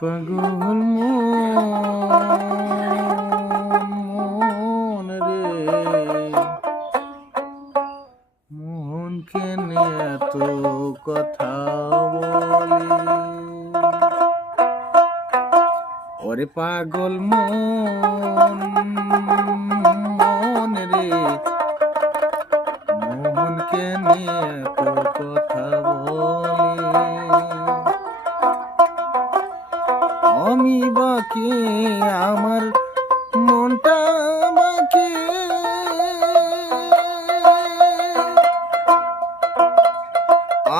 পাগল মন রে, মোহনকে নিয়ে এত কথা বলি। ওরে পাগল মন রে, মোহনকে নিয়ে এত কথা বলি। আমি বাকি আমার মনটা বাকি,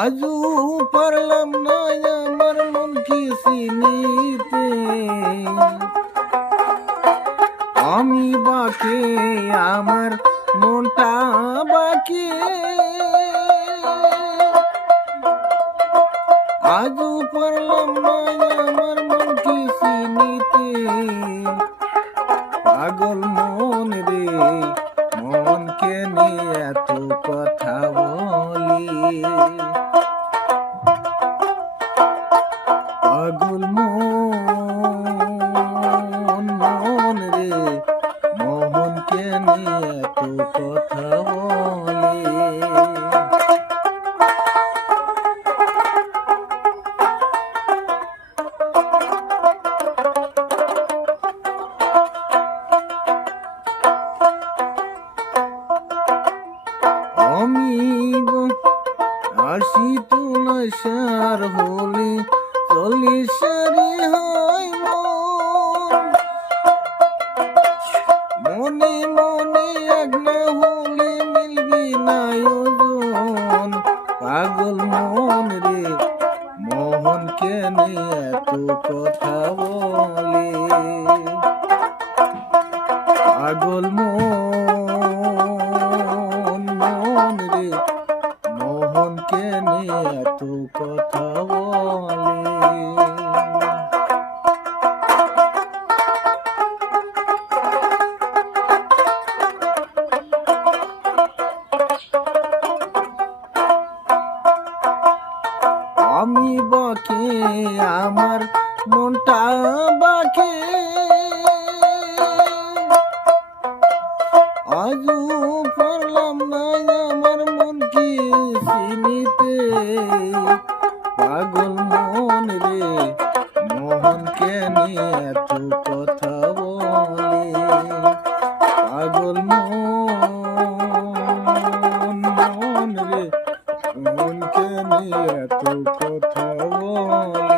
আজও পারলাম না আমার মনকে চিনিতে। আমি বাকি আমার মনটা বাকি, আজও পারলাম না আমার মনকে চিনিতে। পাগল মন রে, মনকে নিয়ে এত কথা বলি। পাগল মন রে, মোহনকে নিয়ে এত কথা বলি। আমি আসি তুলসার হলে চল্লিশারি হয় মনে মনে এক না হলে মিলবি না ওজন। পাগল মন রে, মোহনকে নিয়ে এত কথা বলে। পাগল মন রে, মোহনকে নিয়ে এত কথা বলে। আমি বাকি আমার মনটা বাকি, আজও পারলাম না আমার মনকে চিনিতে। পাগল মন রে, মোহনকে নিয়ে এত কথা বলে। পাগল মন রে, মোহনকে নিয়ে এত কথা বলে।